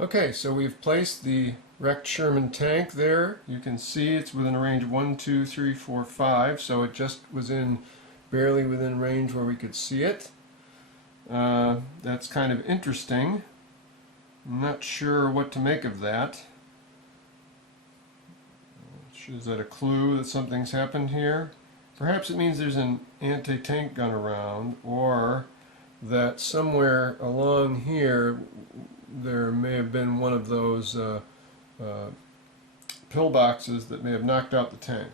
Okay, so we've placed the wrecked Sherman tank there. You can see it's within a range of 1, 2, 3, 4, 5, so it just was barely within range where we could see it. That's kind of interesting. I'm not sure what to make of that. Is that a clue that something's happened here? Perhaps it means there's an anti-tank gun around, or that somewhere along here there may have been one of those pillboxes that may have knocked out the tank.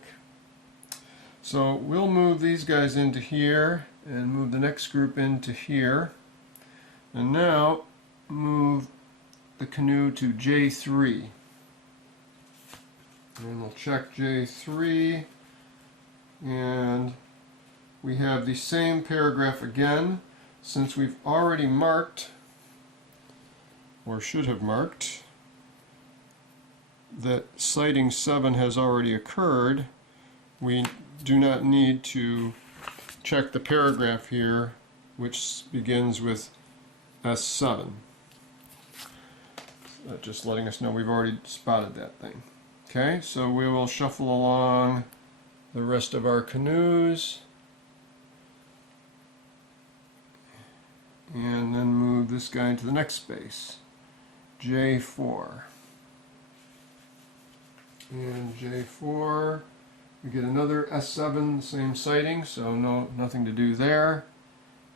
So we'll move these guys into here and move the next group into here, and now move the canoe to J3. And we'll check J3, and we have the same paragraph again. Since we've already marked, or should have marked, that sighting 7 has already occurred, we do not need to check the paragraph here, which begins with S7. Just letting us know we've already spotted that thing. Okay, so we will shuffle along the rest of our canoes and then move this guy into the next space, J4. And J4, we get another S7, same sighting, so nothing to do there.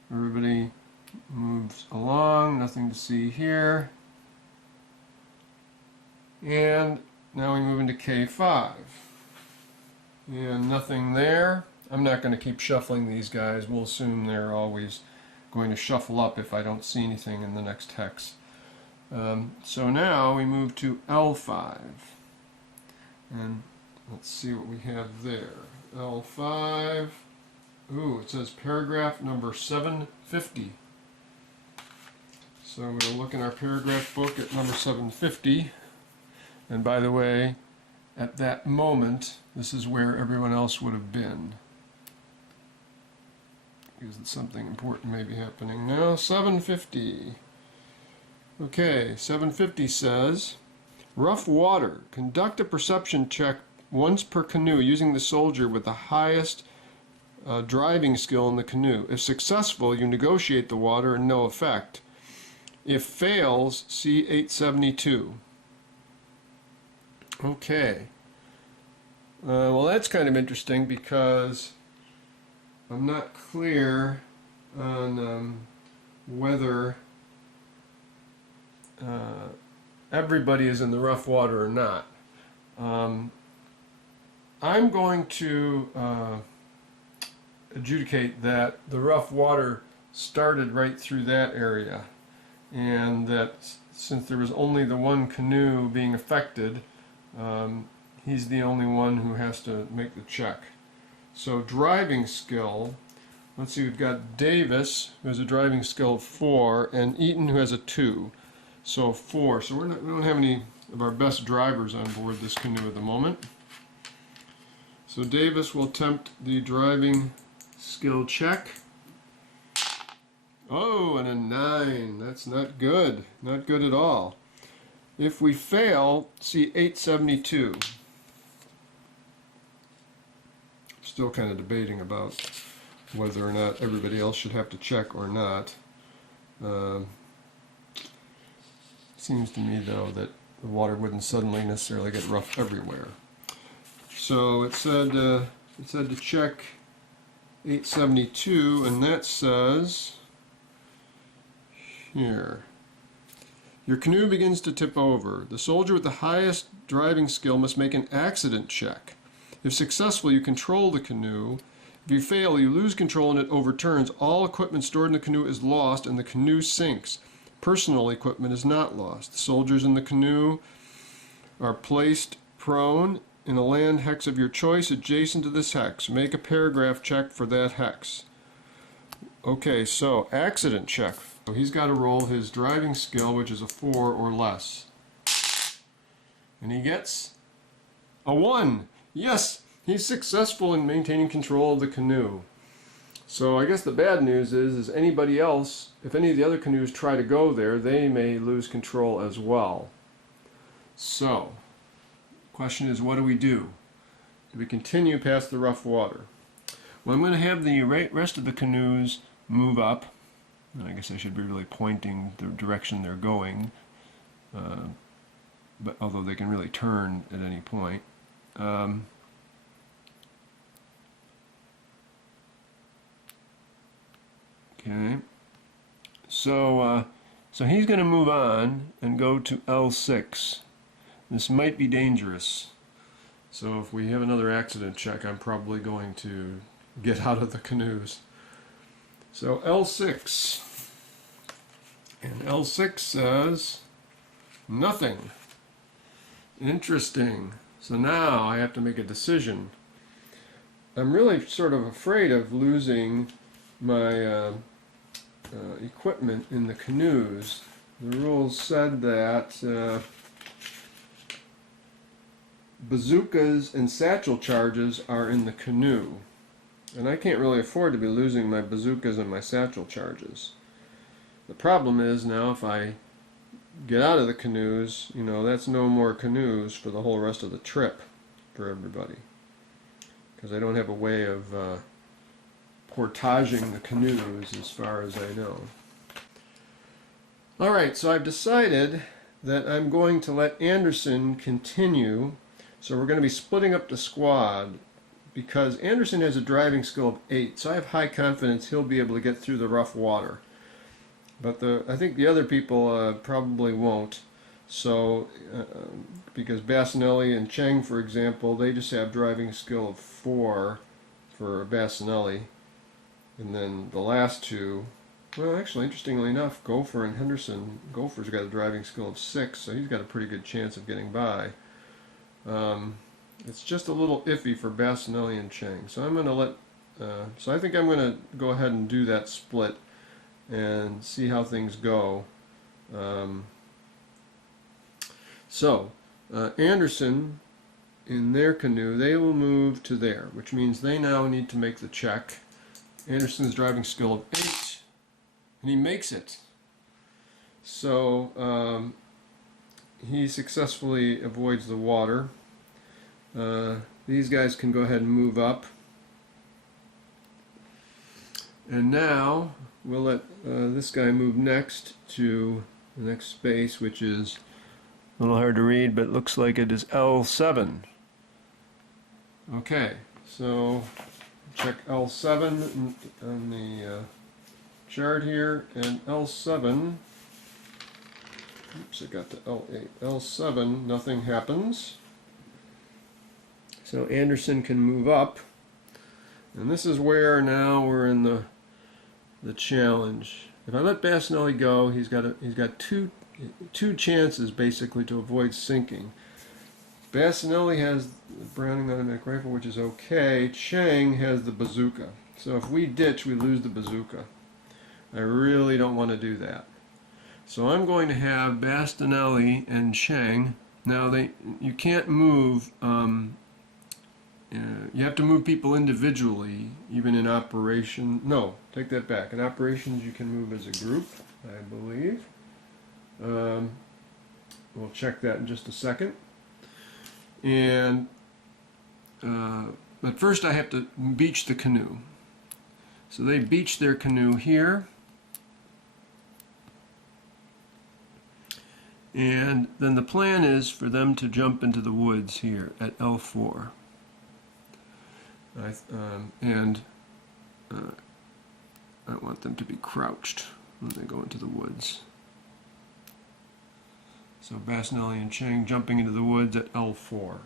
Everybody moves along, nothing to see here. And now we move into K5. And nothing there. I'm not going to keep shuffling these guys. We'll assume they're always going to shuffle up if I don't see anything in the next hex. So now we move to L5. And let's see what we have there. L5. Ooh, it says paragraph number 750. So we'll look in our paragraph book at number 750. And by the way, at that moment, this is where everyone else would have been. Because something important may be happening now. 750. Okay, 750 says, rough water. Conduct a perception check once per canoe using the soldier with the highest driving skill in the canoe. If successful, you negotiate the water and no effect. If fails, see 872. Okay. Well, that's kind of interesting because I'm not clear on whether everybody is in the rough water or not. I'm going to adjudicate that the rough water started right through that area, and that since there was only the one canoe being affected, he's the only one who has to make the check. So driving skill, let's see, we've got Davis, who has a driving skill of 4, and Eaton, who has a 2. So 4. So we don't have any of our best drivers on board this canoe at the moment. So Davis will attempt the driving skill check. Oh, and a 9. That's not good. Not good at all. If we fail, see 872. Still kind of debating about whether or not everybody else should have to check or not. Seems to me, though, that the water wouldn't suddenly necessarily get rough everywhere. So it said to check 872, and that says here, your canoe begins to tip over. The soldier with the highest driving skill must make an accident check. If successful, you control the canoe. If you fail, you lose control and it overturns. All equipment stored in the canoe is lost and the canoe sinks. Personal equipment is not lost. The soldiers in the canoe are placed prone in a land hex of your choice adjacent to this hex. Make a paragraph check for that hex. Okay, so accident check. So he's got to roll his driving skill, which is a 4 or less. And he gets a 1. Yes, he's successful in maintaining control of the canoe. So I guess the bad news is anybody else, if any of the other canoes try to go there, they may lose control as well. So, question is, what do we do? Do we continue past the rough water? Well, I'm going to have the rest of the canoes move up. And I guess I should be really pointing the direction they're going, but although they can really turn at any point. Okay, so he's going to move on and go to L6. This might be dangerous. So if we have another accident check, I'm probably going to get out of the canoes. So L6. And L6 says nothing. Interesting. So now I have to make a decision. I'm really sort of afraid of losing my equipment in the canoes. The rules said that bazookas and satchel charges are in the canoe. And I can't really afford to be losing my bazookas and my satchel charges. The problem is now if I get out of the canoes, you know, that's no more canoes for the whole rest of the trip for everybody. Because I don't have a way of portaging the canoes as far as I know. Alright, so I've decided that I'm going to let Anderson continue. So we're going to be splitting up the squad because Anderson has a driving skill of 8, so I have high confidence he'll be able to get through the rough water. But I think the other people probably won't. So, because Bassinelli and Cheng, for example, they just have driving skill of 4 for Bassinelli. And then the last two, well, actually, interestingly enough, Gopher and Henderson, Gopher's got a driving skill of 6, so he's got a pretty good chance of getting by. It's just a little iffy for Bassinelli and Cheng. So I'm going to let, so I think I'm going to go ahead and do that split and see how things go. Anderson, in their canoe, they will move to there, which means they now need to make the check. Anderson's driving skill of 8, and he makes it. So he successfully avoids the water. These guys can go ahead and move up. And now we'll let this guy move next to the next space, which is a little hard to read, but looks like it is L7. Okay, so check L7 on the chart here, and L7, oops, I got to L8. L7, nothing happens. So Anderson can move up, and this is where now we're in the challenge. If I let Bassinelli go, he's got two chances basically to avoid sinking. Bassinelli has the Browning automatic rifle, which is okay. Cheng has the bazooka. So if we ditch, we lose the bazooka. I really don't want to do that. So I'm going to have Bastinelli and Cheng. Now you can't move. You have to move people individually, even in operation. No, take that back. In operations, you can move as a group, I believe. We'll check that in just a second. And but first, I have to beach the canoe. So they beach their canoe here. And then the plan is for them to jump into the woods here at L4. I want them to be crouched when they go into the woods. So Bassinelli and Cheng jumping into the woods at L4.